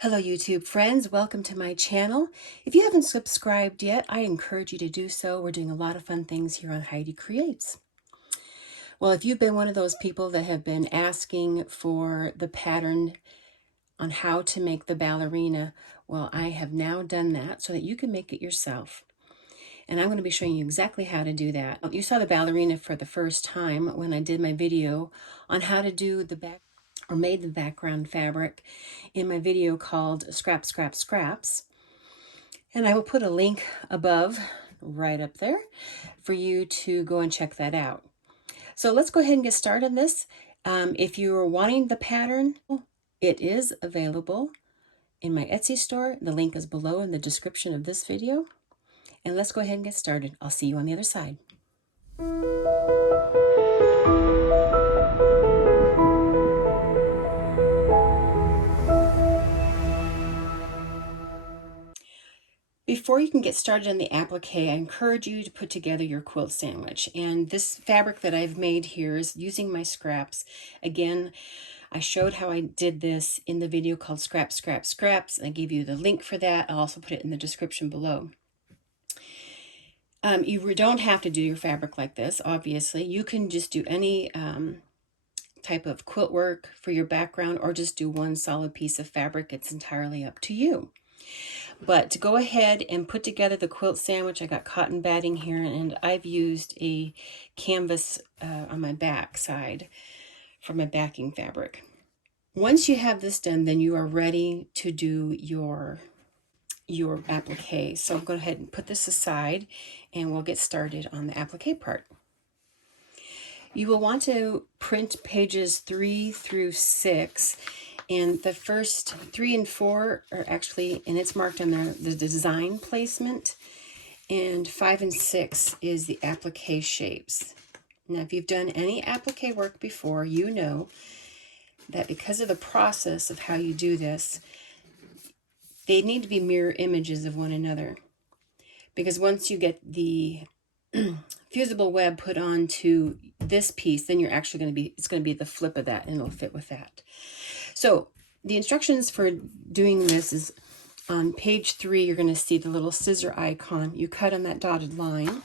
Hello YouTube friends, welcome to my channel. If you haven't subscribed yet, I encourage you to do so. We're doing a lot of fun things here on Heidi Creates. Well, if you've been one of those people that have been asking for the pattern on how to make the ballerina, well, I have now done that so that you can make it yourself. And I'm going to be showing you exactly how to do that. You saw the ballerina for the first time when I did my video on how to do the back or made the background fabric in my video called Scraps, Scraps, Scraps. And I will put a link above, right up there, for you to go and check that out. So let's go ahead and get started on this. If you're wanting the pattern, it is available in my Etsy store. The link is below in the description of this video. And let's go ahead and get started. I'll see you on the other side. Before you can get started on the applique, I encourage you to put together your quilt sandwich. And this fabric that I've made here is using my scraps. Again, I showed how I did this in the video called Scraps, Scraps, Scraps. I gave you the link for that. I'll also put it in the description below. You don't have to do your fabric like this, obviously. You can just do any type of quilt work for your background or just do one solid piece of fabric. It's entirely up to you. But to go ahead and put together the quilt sandwich, I got cotton batting here, and I've used a canvas on my back side for my backing fabric. Once you have this done, then you are ready to do your applique. So go ahead and put this aside and we'll get started on the applique part. You will want to print pages 3 through 6, and the first 3 and 4 are actually, and it's marked on there, the design placement, and 5 and 6 is the applique shapes. Now, if you've done any applique work before, you know that because of the process of how you do this, they need to be mirror images of one another. Because once you get the fusible web put onto this piece, then you're actually going to be, it's going to be the flip of that and it'll fit with that. So the instructions for doing this is on page 3, you're going to see the little scissor icon. You cut on that dotted line.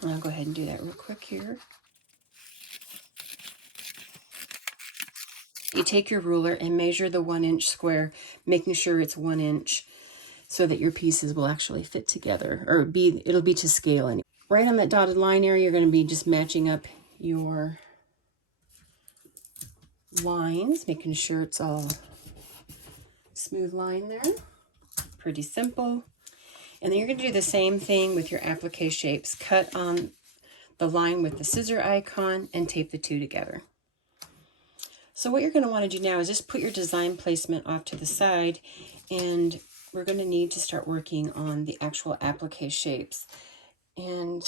And I'll go ahead and do that real quick here. You take your ruler and measure the 1-inch square, making sure it's 1 inch so that your pieces will actually fit together, or it'll be to scale. And right on that dotted line area, you're going to be just matching up your lines, making sure it's all smooth line there. Pretty simple. And then you're going to do the same thing with your applique shapes. Cut on the line with the scissor icon and tape the two together. So what you're going to want to do now is just put your design placement off to the side, and we're going to need to start working on the actual applique shapes. And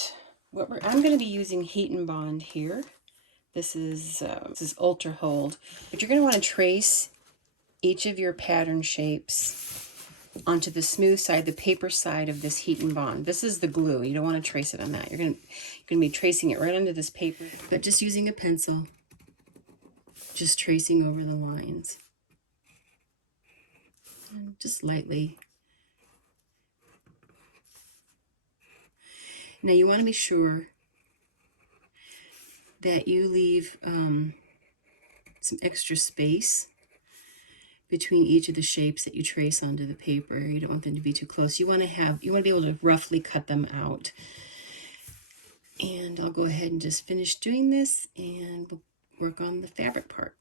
I'm going to be using Heat and Bond here. This is Ultra Hold, but you're going to want to trace each of your pattern shapes onto the smooth side, the paper side of this Heat and Bond. This is the glue. You don't want to trace it on that. You're going to be tracing it right onto this paper, but just using a pencil, just tracing over the lines. And just lightly. Now you want to be sure that you leave some extra space between each of the shapes that you trace onto the paper. You don't want them to be too close. You want to be able to roughly cut them out. And I'll go ahead and just finish doing this and we'll work on the fabric part.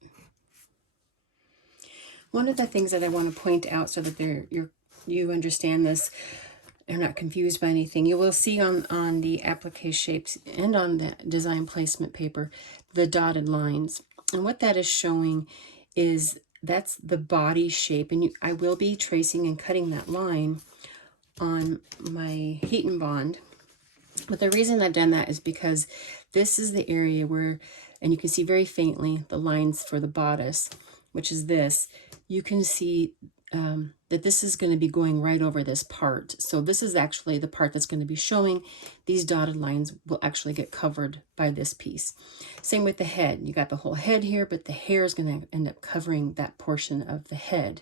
One of the things that I want to point out so that you understand this, they're not confused by anything. You will see on the applique shapes and on the design placement paper, the dotted lines. And what that is showing is that's the body shape. And I will be tracing and cutting that line on my Heat and Bond. But the reason I've done that is because this is the area where, and you can see very faintly the lines for the bodice, which is this. You can see that this is going to be going right over this part. So this is actually the part that's going to be showing. These dotted lines will actually get covered by this piece. Same with the head. You got the whole head here, but the hair is going to end up covering that portion of the head.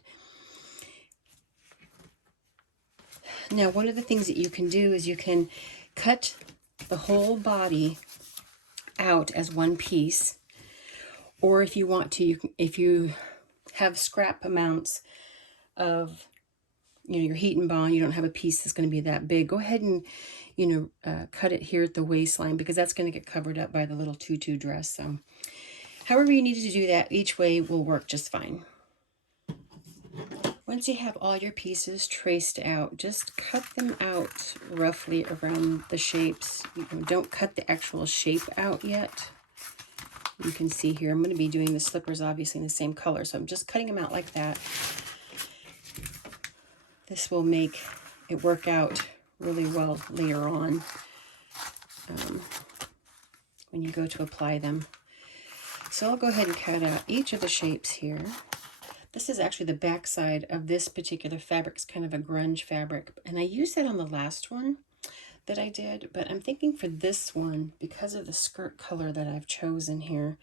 Now, one of the things that you can do is you can cut the whole body out as one piece, or if you want to, if you have scrap amounts of, your heat and bond, you don't have a piece that's going to be that big, go ahead and, cut it here at the waistline, because that's going to get covered up by the little tutu dress. So however you need to do that, each way will work just fine. Once you have all your pieces traced out, just cut them out roughly around the shapes. Don't cut the actual shape out yet. You can see here, I'm going to be doing the slippers obviously in the same color, so I'm just cutting them out like that. This will make it work out really well later on when you go to apply them. So I'll go ahead and cut out each of the shapes here. This is actually the back side of this particular fabric. It's kind of a grunge fabric, and I used that on the last one that I did, but I'm thinking for this one, because of the skirt color that I've chosen here,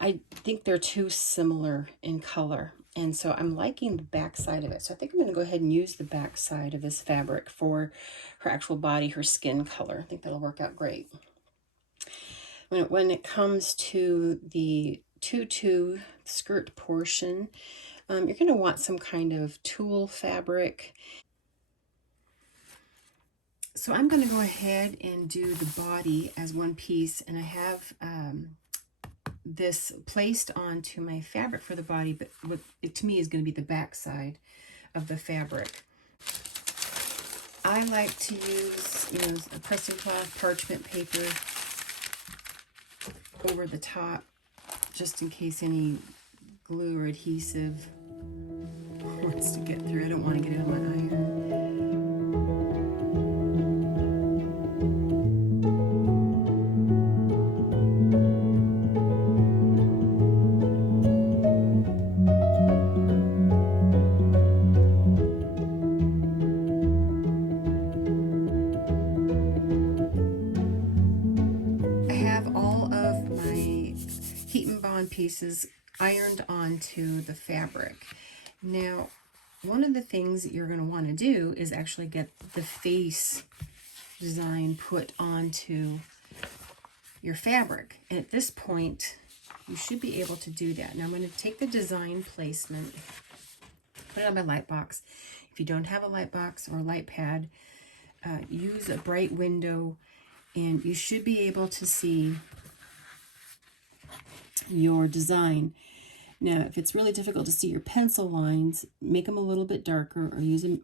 I think they're too similar in color, and so I'm liking the back side of it. So I think I'm going to go ahead and use the back side of this fabric for her actual body, her skin color. I think that'll work out great. When it comes to the tutu skirt portion, you're going to want some kind of tulle fabric. So I'm going to go ahead and do the body as one piece, and I have this placed onto my fabric for the body, but what it to me is going to be the back side of the fabric. I like to use, a pressing cloth, parchment paper over the top, just in case any glue or adhesive wants to get through. I don't want to get it on my iron. I have all of my heat and bond pieces ironed onto the fabric. Now, one of the things that you're going to want to do is actually get the face design put onto your fabric. And at this point, you should be able to do that. Now I'm going to take the design placement, put it on my light box. If you don't have a light box or a light pad, use a bright window, and you should be able to see your design. Now, if it's really difficult to see your pencil lines, make them a little bit darker, or use a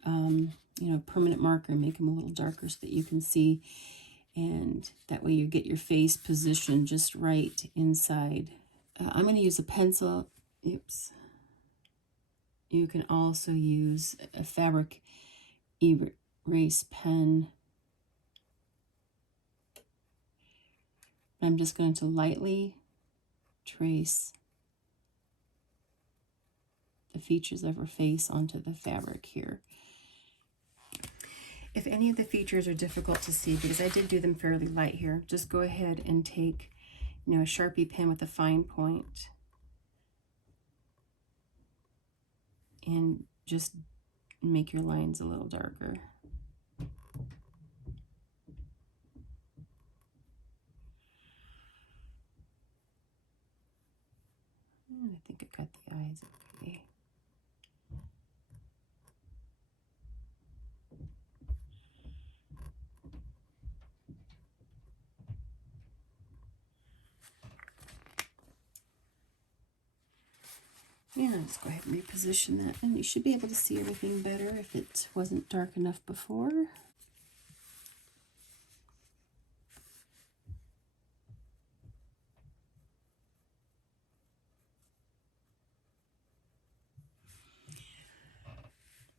permanent marker and make them a little darker so that you can see, and that way you get your face positioned just right inside. I'm going to use a pencil. Oops. You can also use a fabric erase pen. I'm just going to lightly trace the features of her face onto the fabric here. If any of the features are difficult to see, because I did do them fairly light here, just go ahead and take, a Sharpie pen with a fine point and just make your lines a little darker. I think I got the eyes okay. Yeah, let's go ahead and reposition that, and you should be able to see everything better if it wasn't dark enough before.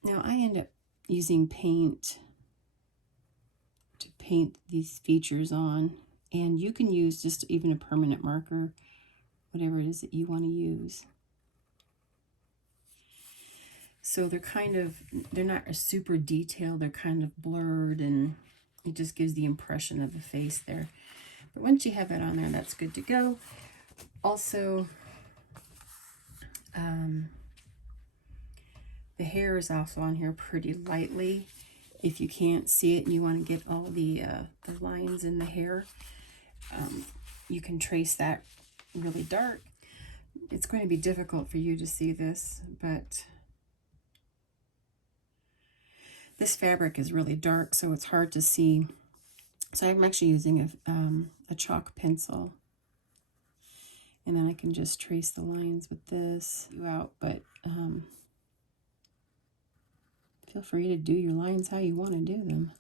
Now I end up using paint to paint these features on, and you can use just even a permanent marker, whatever it is that you want to use. So they're not super detailed, they're kind of blurred, and it just gives the impression of the face there. But once you have that on there, that's good to go. Also, The hair is also on here pretty lightly. If you can't see it and you want to get all the lines in the hair, you can trace that really dark. It's going to be difficult for you to see this, but this fabric is really dark, so it's hard to see. So I'm actually using a chalk pencil, and then I can just trace the lines with this out, but feel free to do your lines how you want to do them.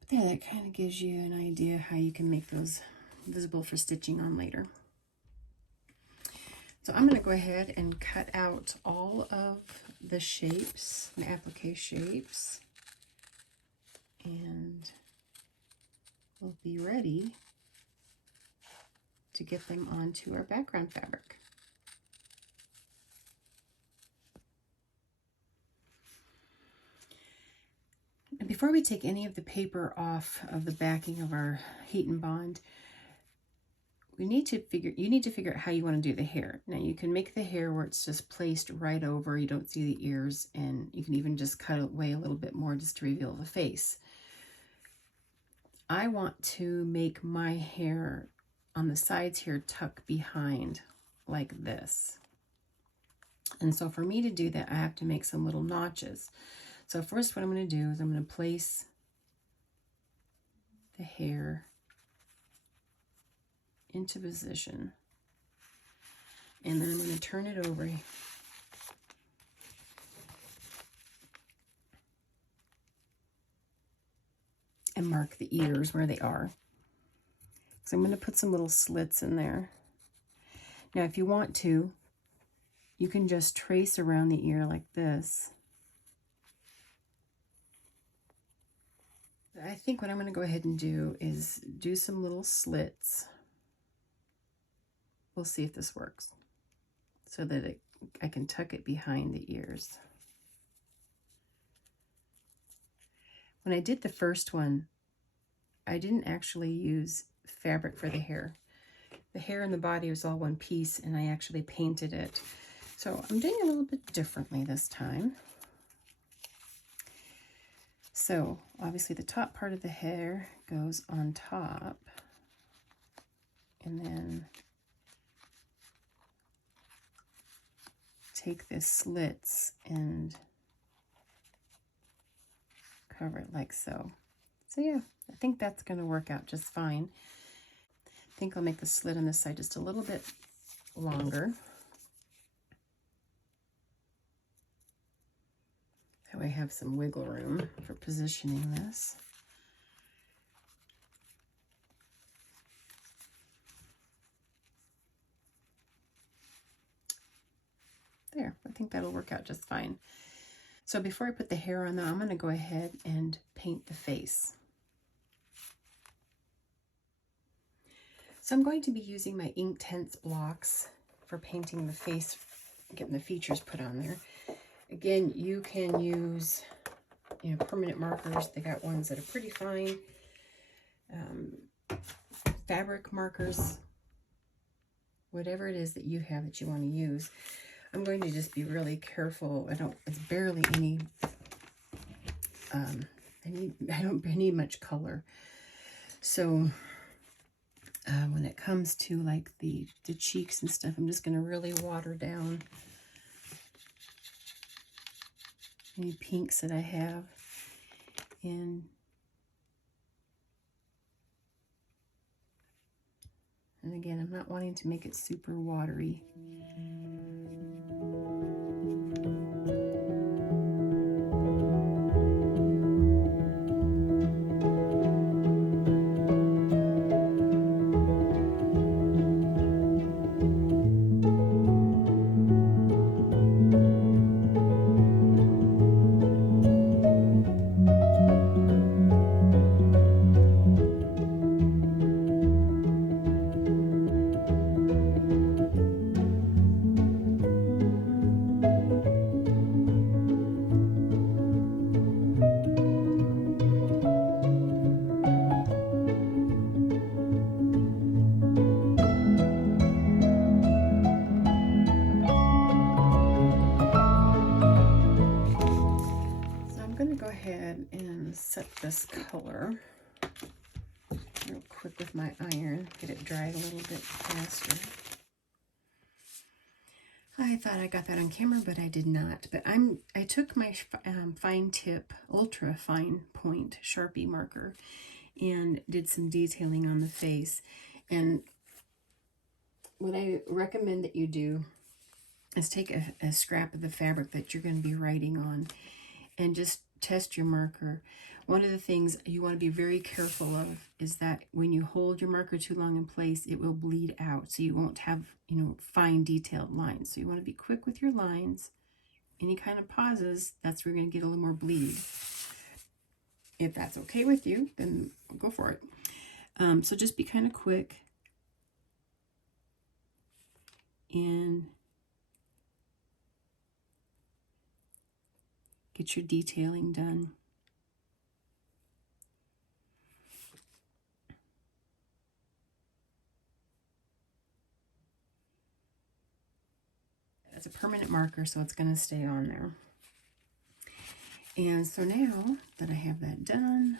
But yeah, that kind of gives you an idea how you can make those visible for stitching on later. So I'm going to go ahead and cut out all of the shapes, the applique shapes, and we'll be ready to get them onto our background fabric. And before we take any of the paper off of the backing of our heat and bond, you need to figure out how you want to do the hair. Now you can make the hair where it's just placed right over, you don't see the ears, and you can even just cut away a little bit more just to reveal the face. I want to make my hair on the sides here tuck behind like this. And so for me to do that, I have to make some little notches. So first what I'm going to do is I'm going to place the hair into position, and then I'm going to turn it over and mark the ears where they are. So I'm going to put some little slits in there. Now if you want to, you can just trace around the ear like this. I think what I'm going to go ahead and do is do some little slits. We'll see if this works, so that I can tuck it behind the ears. When I did the first one, I didn't actually use fabric for the hair. The hair and the body was all one piece, and I actually painted it. So I'm doing it a little bit differently this time. So obviously the top part of the hair goes on top, and then take this slits and cover it like so. So yeah, I think that's going to work out just fine. I think I'll make the slit on this side just a little bit longer. That way I have some wiggle room for positioning this. There, I think that'll work out just fine. So before I put the hair on, though, I'm going to go ahead and paint the face. So I'm going to be using my Inktense blocks for painting the face, getting the features put on there. Again, you can use, permanent markers. They got ones that are pretty fine. Fabric markers, whatever it is that you have that you want to use. I'm going to just be really careful. It's barely any, I don't need much color. So when it comes to like the cheeks and stuff, I'm just going to really water down any pinks that I have. And again, I'm not wanting to make it super watery. ahead and set this color real quick with my iron, get it dried a little bit faster. I thought I got that on camera, but I did not. But I took my fine tip, ultra fine point Sharpie marker and did some detailing on the face. And what I recommend that you do is take a scrap of the fabric that you're going to be writing on and just test your marker. One of the things you want to be very careful of is that when you hold your marker too long in place, it will bleed out. So you won't have, fine detailed lines. So you want to be quick with your lines. Any kind of pauses, that's where you're going to get a little more bleed. If that's okay with you, then go for it. So just be kind of quick. And get your detailing done. It's a permanent marker, so it's going to stay on there. And so now that I have that done,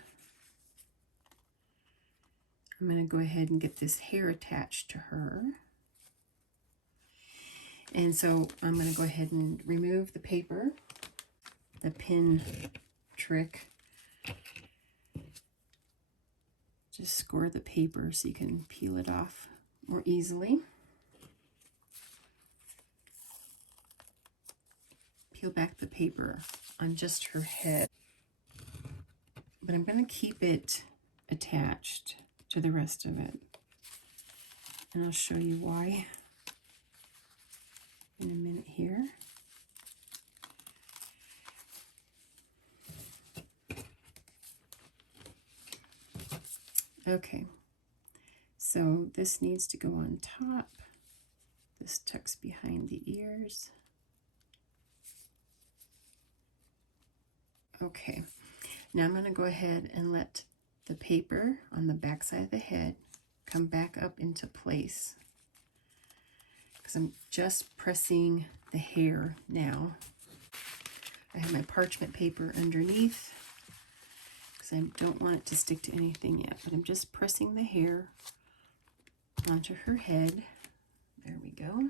I'm going to go ahead and get this hair attached to her. And so I'm going to go ahead and remove the paper, the pin trick. Just score the paper so you can peel it off more easily. Peel back the paper on just her head. But I'm going to keep it attached to the rest of it. And I'll show you why in a minute here. Okay, so this needs to go on top. This tucks behind the ears. Okay, now I'm going to go ahead and let the paper on the back side of the head come back up into place, because I'm just pressing the hair now. I have my parchment paper underneath because I don't want it to stick to anything yet, but I'm just pressing the hair onto her head. There we go.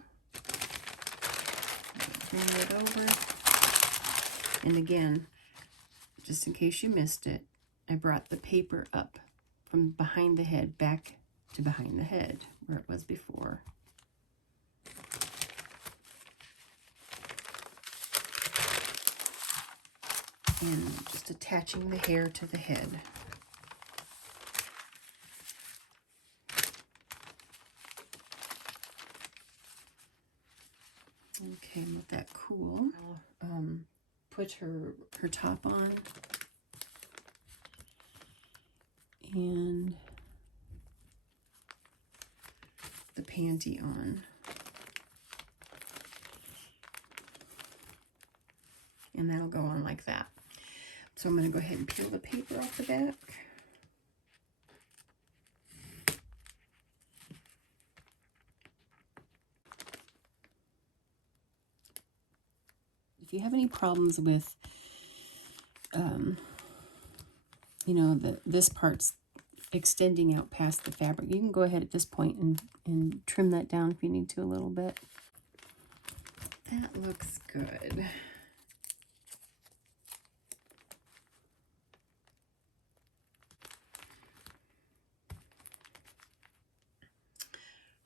Bring it over. And again, just in case you missed it, I brought the paper up from behind the head back to behind the head where it was before. And just attaching the hair to the head. Okay, let that cool. I'll put her top on and the panty on. And that'll go on like that. So I'm going to go ahead and peel the paper off the back. If you have any problems with, this part's extending out past the fabric, you can go ahead at this point and trim that down if you need to a little bit. That looks good.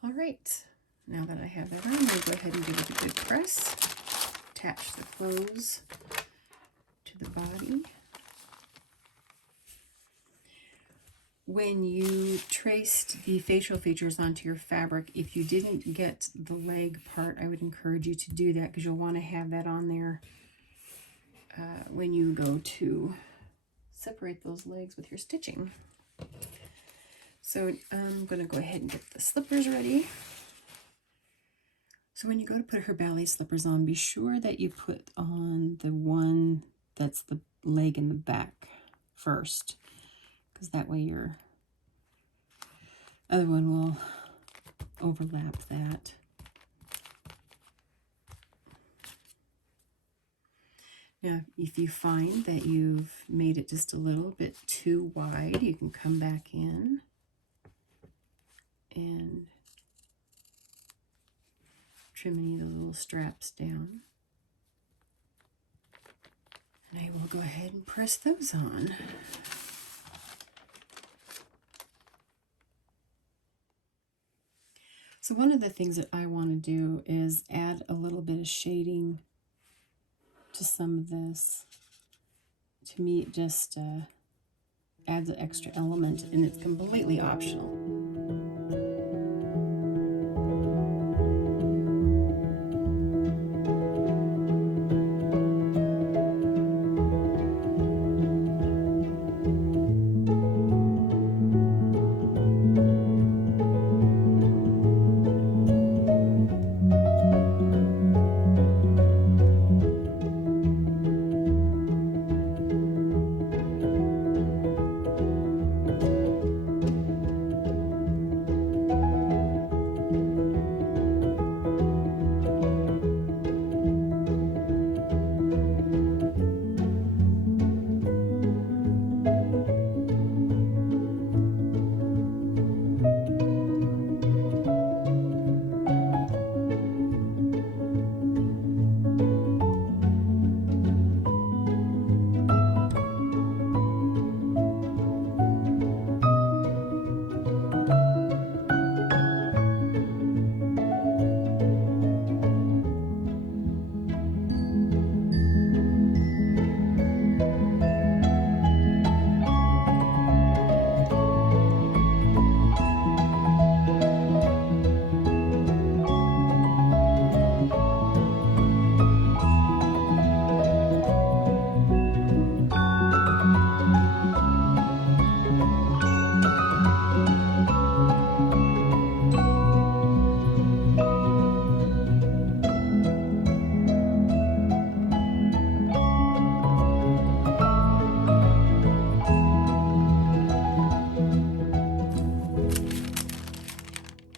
All right, now that I have that on, I'm going to go ahead and give it a good press. Attach the clothes to the body. When you traced the facial features onto your fabric, if you didn't get the leg part, I would encourage you to do that because you'll want to have that on there when you go to separate those legs with your stitching. So I'm going to go ahead and get the slippers ready. So when you go to put her ballet slippers on, be sure that you put on the one that's the leg in the back first, because that way your other one will overlap that. Now, if you find that you've made it just a little bit too wide, you can come back in and trim any of the little straps down. And I will go ahead and press those on. So one of the things that I want to do is add a little bit of shading to some of this. To me, it just adds an extra element, and it's completely optional.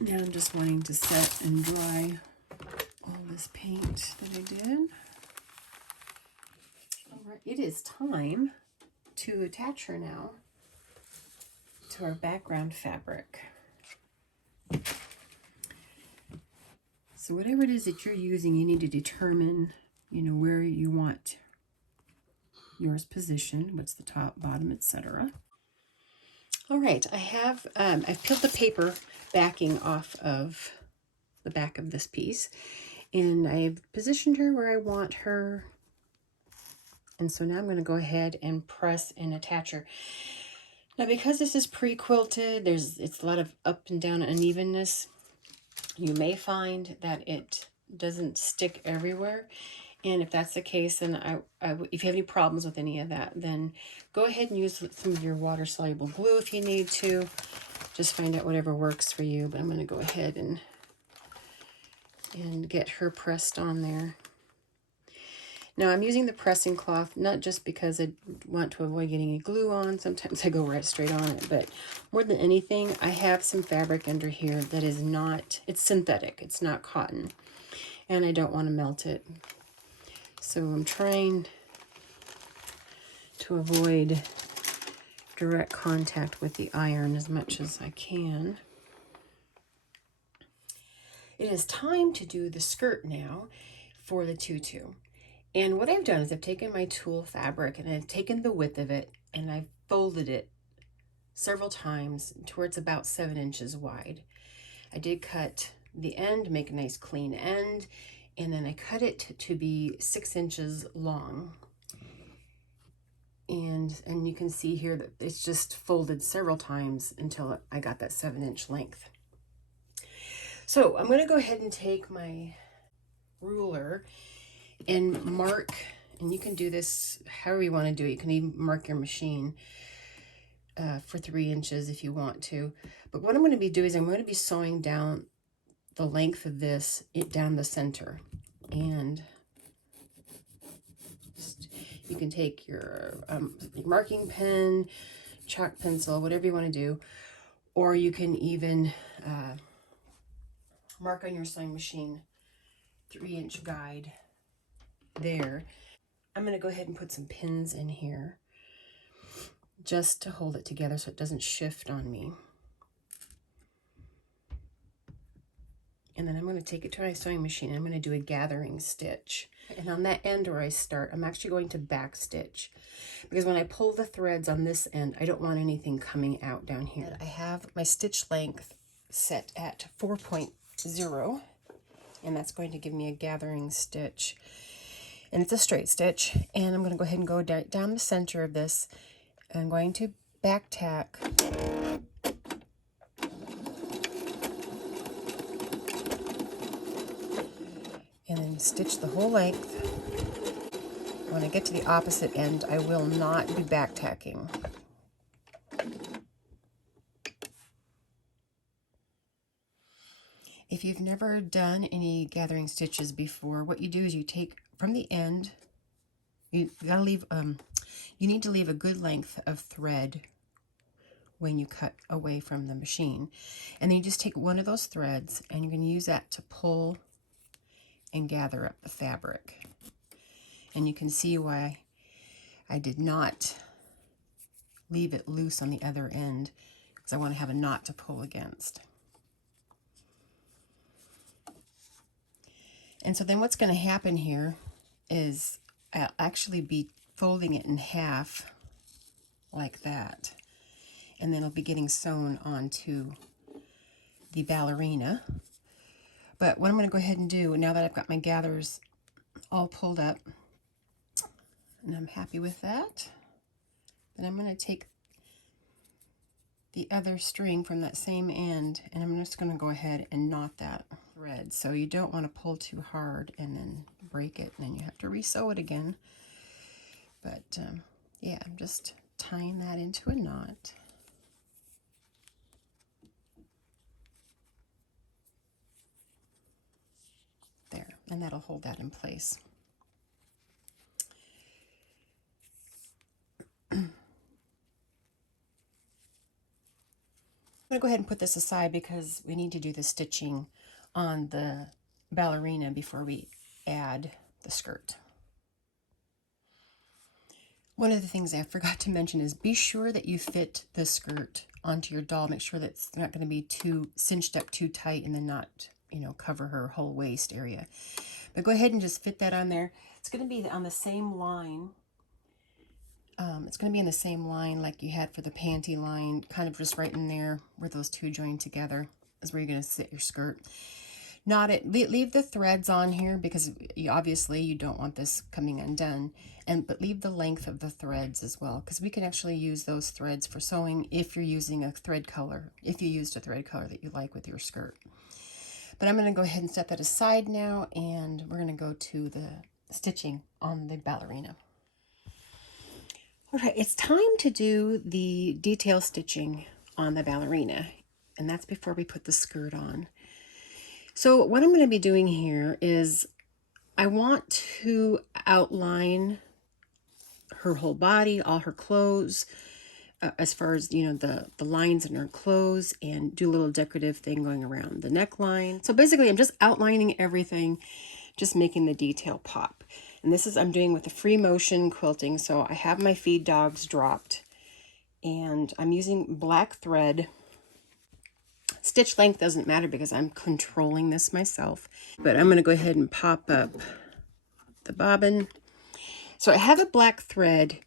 Now I'm just wanting to set and dry all this paint that I did. All right, it is time to attach her now to our background fabric. So whatever it is that you're using, you need to determine, where you want yours positioned, what's the top, bottom, etc. All right, I've peeled the paper backing off of the back of this piece, and I've positioned her where I want her. And so now I'm going to go ahead and press and attach her. Now, because this is pre-quilted, it's a lot of up and down unevenness. You may find that it doesn't stick everywhere. And if that's the case, then if you have any problems with any of that, then go ahead and use some of your water-soluble glue if you need to. Just find out whatever works for you. But I'm going to go ahead and get her pressed on there. Now I'm using the pressing cloth, not just because I want to avoid getting any glue on. Sometimes I go right straight on it, but more than anything, I have some fabric under here that is not, it's synthetic, it's not cotton, and I don't want to melt it. So I'm trying to avoid direct contact with the iron as much as I can. It is time to do the skirt now for the tutu. And what I've done is I've taken my tulle fabric and I've taken the width of it and I've folded it several times to where it's about 7 inches wide. I did cut the end, make a nice clean end, and then I cut it to be 6 inches long. And you can see here that it's just folded several times until I got that 7-inch length. So I'm going to go ahead and take my ruler and mark, and you can do this however you want to do it. You can even mark your machine for 3 inches if you want to. But what I'm going to be doing is I'm going to be sewing down the length of this down the center. And you can take your marking pen, chalk pencil, whatever you want to do, or you can even mark on your sewing machine 3-inch guide there. I'm going to go ahead and put some pins in here just to hold it together so it doesn't shift on me. And then I'm going to take it to my sewing machine and I'm going to do a gathering stitch. And on that end where I start, I'm actually going to back stitch, because when I pull the threads on this end, I don't want anything coming out down here. And I have my stitch length set at 4.0, and that's going to give me a gathering stitch. And it's a straight stitch, and I'm going to go ahead and go down the center of this. I'm going to back tack and then stitch the whole length. When I get to the opposite end, I will not be back tacking. If you've never done any gathering stitches before, what you do is you take from the end, you need to leave a good length of thread when you cut away from the machine. And then you just take one of those threads and you're going to use that to pull and gather up the fabric. And you can see why I did not leave it loose on the other end, because I want to have a knot to pull against. And so then what's going to happen here is I'll actually be folding it in half like that. And then it'll be getting sewn onto the ballerina. But what I'm going to go ahead and do, now that I've got my gathers all pulled up, and I'm happy with that, then I'm going to take the other string from that same end, and I'm just going to go ahead and knot that thread. So you don't want to pull too hard and then break it, and then you have to re-sew it again. But yeah, I'm just tying that into a knot. There, and that'll hold that in place. I'm going to go ahead and put this aside because we need to do the stitching on the ballerina before we add the skirt. One of the things I forgot to mention is be sure that you fit the skirt onto your doll. Make sure that it's not going to be too cinched up too tight and then not, you know, cover her whole waist area. But go ahead and just fit that on there. It's going to be on the same line. It's going to be in the same line like you had for the panty line, kind of just right in there where those two join together is where you're going to sit your skirt. Knot it, leave the threads on here because obviously you don't want this coming undone, but leave the length of the threads as well, because we can actually use those threads for sewing if you're using a thread color, if you used a thread color that you like with your skirt. But I'm going to go ahead and set that aside now, and we're going to go to the stitching on the ballerina. Okay, it's time to do the detail stitching on the ballerina, and that's before we put the skirt on. So what I'm going to be doing here is I want to outline her whole body, all her clothes, as far as, you know, the lines in her clothes, and do a little decorative thing going around the neckline. So basically I'm just outlining everything, just making the detail pop. And this is, I'm doing with the free motion quilting. So I have my feed dogs dropped and I'm using black thread. Stitch length doesn't matter because I'm controlling this myself, but I'm going to go ahead and pop up the bobbin. So I have a black thread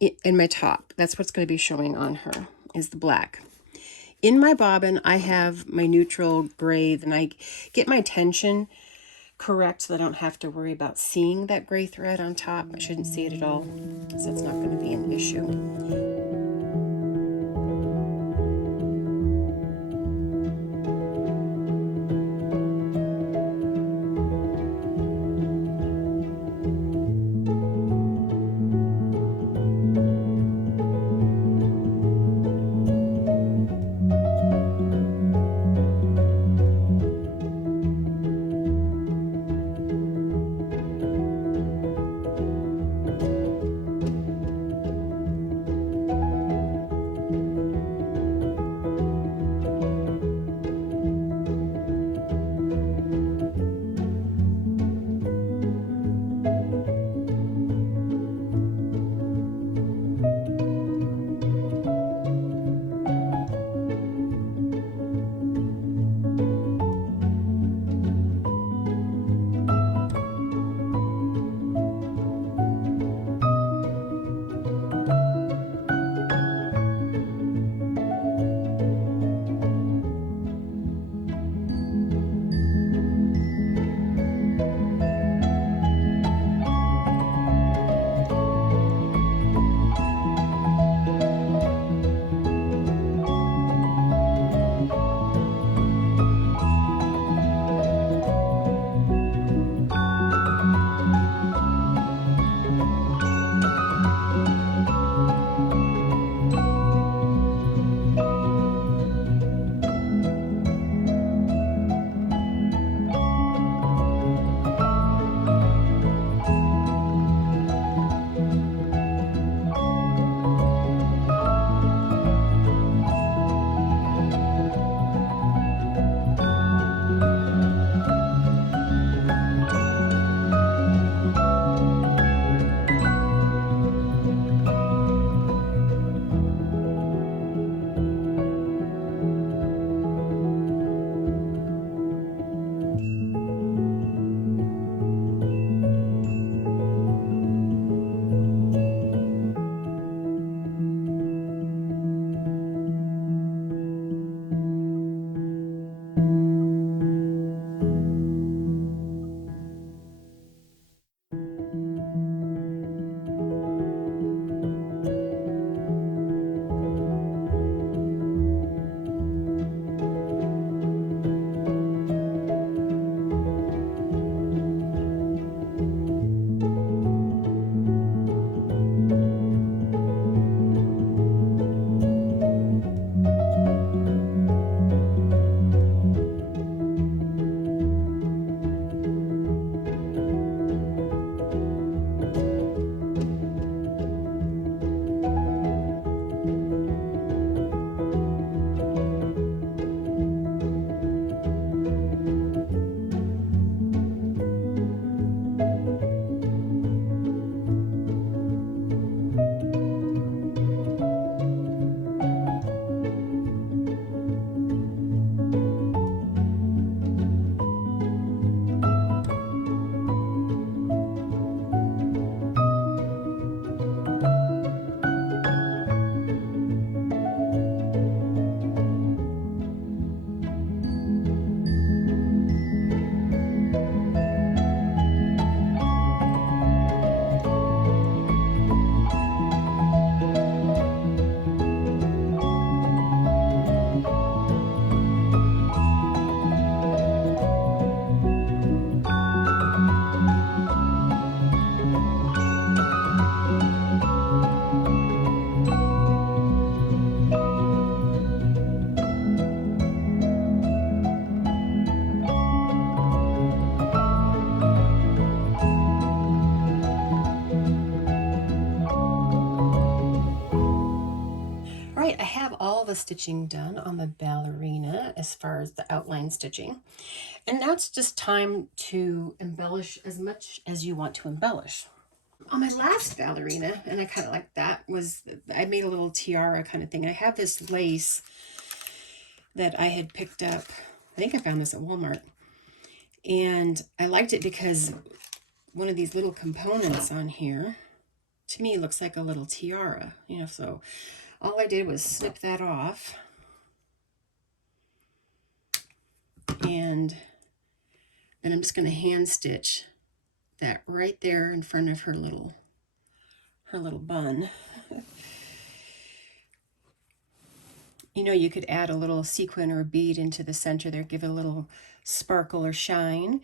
in my top. That's what's going to be showing on her, is the black. In my bobbin, I have my neutral gray, then I get my tension correct so that I don't have to worry about seeing that gray thread on top. I shouldn't see it at all, so it's not going to be an issue. the stitching done on the ballerina as far as the outline stitching. And now it's just time to embellish as much as you want to embellish. On my last ballerina, and I kind of like that, was I made a little tiara kind of thing. I have this lace that I had picked up. I think I found this at Walmart. And I liked it because one of these little components on here, to me, looks like a little tiara, you know, so all I did was snip that off. And then I'm just going to hand stitch that right there in front of her little bun. You know, you could add a little sequin or a bead into the center there, give it a little sparkle or shine.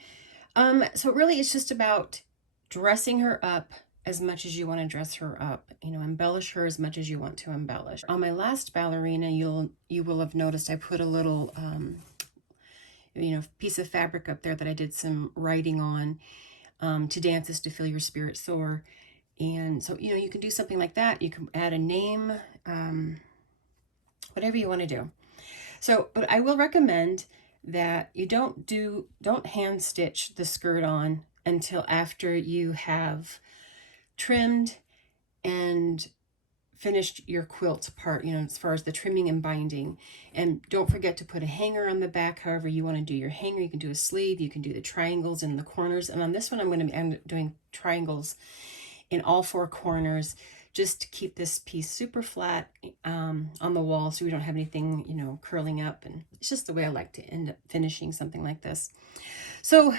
So really it's just about dressing her up as much as you want to dress her up, you know, embellish her as much as you want to embellish. On my last ballerina, you will have noticed I put a little you know, piece of fabric up there that I did some writing on, to dance is to feel your spirit soar. And so, you know, you can do something like that. You can add a name, whatever you want to do. So, but I will recommend that you don't hand stitch the skirt on until after you have trimmed and finished your quilt part, you know, as far as the trimming and binding. And don't forget to put a hanger on the back, however you want to do your hanger. You can do a sleeve, you can do the triangles in the corners. And on this one, I'm going to be doing triangles in all four corners, just to keep this piece super flat on the wall so we don't have anything, you know, curling up. And it's just the way I like to end up finishing something like this. So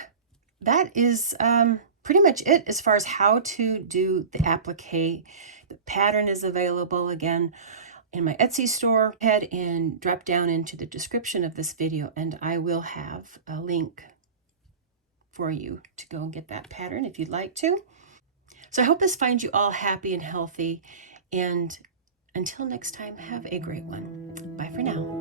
that is pretty much it as far as how to do the applique. The pattern is available again in my Etsy store. Head and drop down into the description of this video and I will have a link for you to go and get that pattern if you'd like to. So I hope this finds you all happy and healthy, and until next time, have a great one. Bye for now.